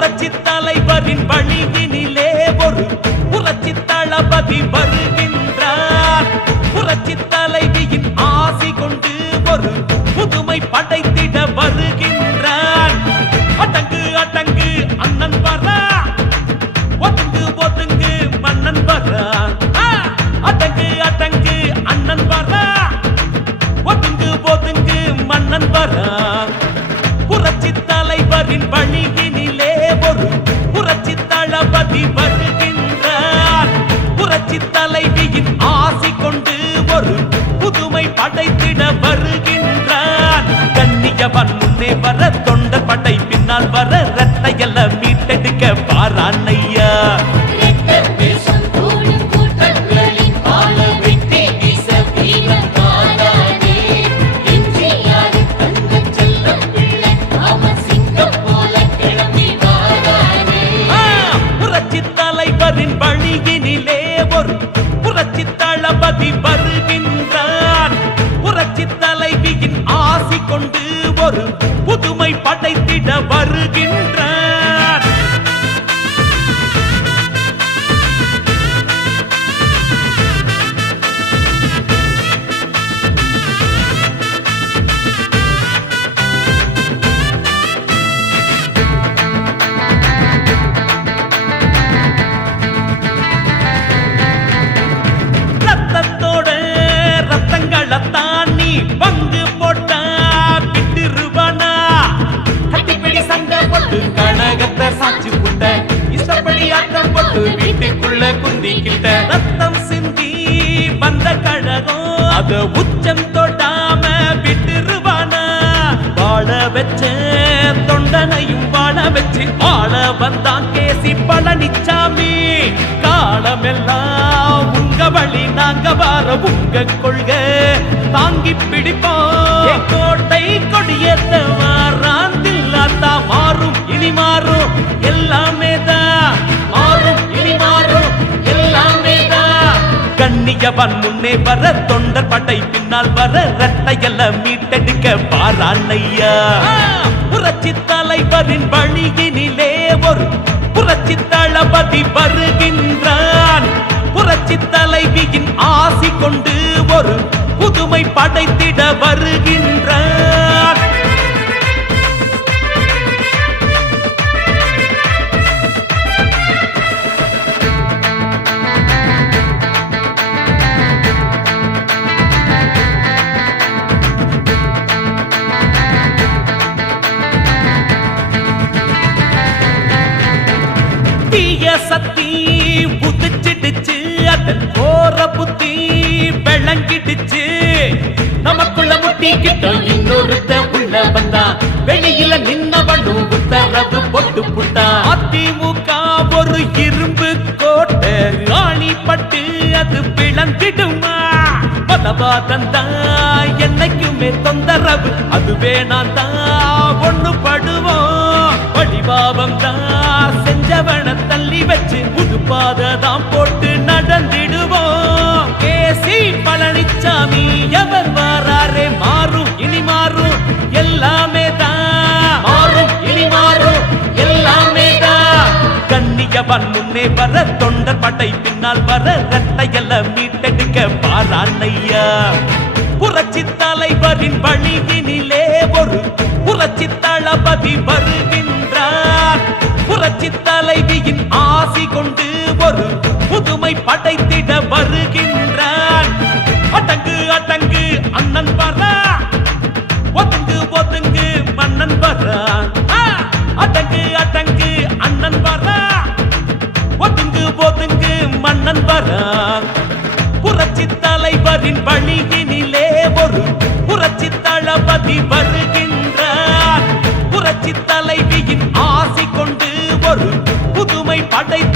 புரட்சி தலைவரின் வழியினிலே ஒரு புரட்சி தளபதி வருகின்றார். புரட்சி தலைவியின் ஆசி கொண்டு ஒரு புதுமை படைத்திட வருகின்றார். அடங்கு அடங்கு அண்ணன் வரா. ஒதுங்கு ஒதுங்கு மன்னன் வரா. அடங்கு அடங்கு அண்ணன் வரா. ஒதுங்கு ஒதுங்கு மன்னன் வரா. கண்ணியவன் முன்னே வர தொண்டர் படை பின்னால் வர ரத்தையெல்லாம் மீட்டெடுக்க பாராண்ணையா போட்டு வீட்டுக்குள்ள குந்திக்கிட்ட ரத்தம் சிந்தி வந்த கழகம் அத உச்சம் தொட்டாம விட்டுருவானா? வாழ வச்ச தொண்டனையும் வாழ வச்சு வாழ வந்தான் கேசி பழனிச்சாமி. காலமெல்லாம் உங்க வழி நாங்க வார உங்க கொள்க. தாங்கி பிடிப்போம். கோட்டை கொடியத்த வாராந்தில்லாத்தா மாறும் இனி மாறும். கண்ணியவன் முன்னே வர தொண்டர் படை பின்னால் வர ரெட்டையல்ல மீட்டெடுக்க பாராண்ணையா புரட்சி தலைவரின் வழியினிலே ஒரு புரட்சி தளபதி வருகின்றான். புரட்சி தலைவியின் ஆசி கொண்டு ஒரு புதுமை படைத்திட வருகின்றான். தீய சக்தி புதிச்சிடுச்சு. அதன் போற புத்தி விளங்கிடுச்சு. நமக்குள்ள முட்டிக்கிட்ட இன்னொருத்த உள்ள வந்தா. வெளியில நின்னவனும் உத்தரவு போட்டு புட்டா. அதிமுக ஒரு இரும்பு கோட்டை ராணி அது பிளந்திடுமா? பதவாதம் தான் என்னைக்குமே தொந்தரவு. அதுவே நான் தான் ஒண்ணு படுவோம் வடிவாபம் தான் பாததாம் போட்டு நடந்திடுவோம். கேசி பழனிச்சாமி எவர் வாராரே? மாறும் இனி மாறும் எல்லாமே தான் மாறும் இனி மாறும் எல்லாமே தான் கண்ணியவன் முன்னே வர தொண்டர் படை பின்னால் வர ரெட்டையல மீட்டெடுக்க பாராண்ணையா? புரட்சி தலைவரின் வழியினிலே ஒரு புரட்சி தளபதி வருகின்றார். புரட்சி தலைவியின் ஆசி கொண்டு ஒரு புதுமை படைத்திட வருகின்றான். அடங்கு அடங்கு அண்ணன் வரா. ஒதுங்கு ஒதுங்கு மன்னன் வரா. ஆ! அடங்கு அடங்கு அண்ணன் வரா. ஒதுங்கு ஒதுங்கு மன்னன் வரா. புரட்சி தலைவரின்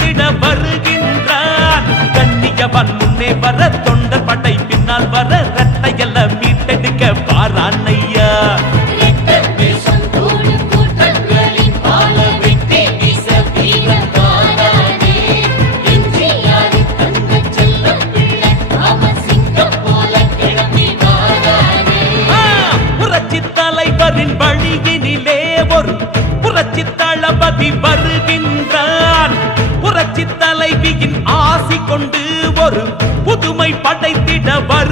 படைத்திட வருகின்றான். கண்ணியவன் முன்னே வர தொண்டர் படை பின்னால் வர ரெட்டையல்ல மீட்டெடுக்க பாராண்ணையா தலைவியின்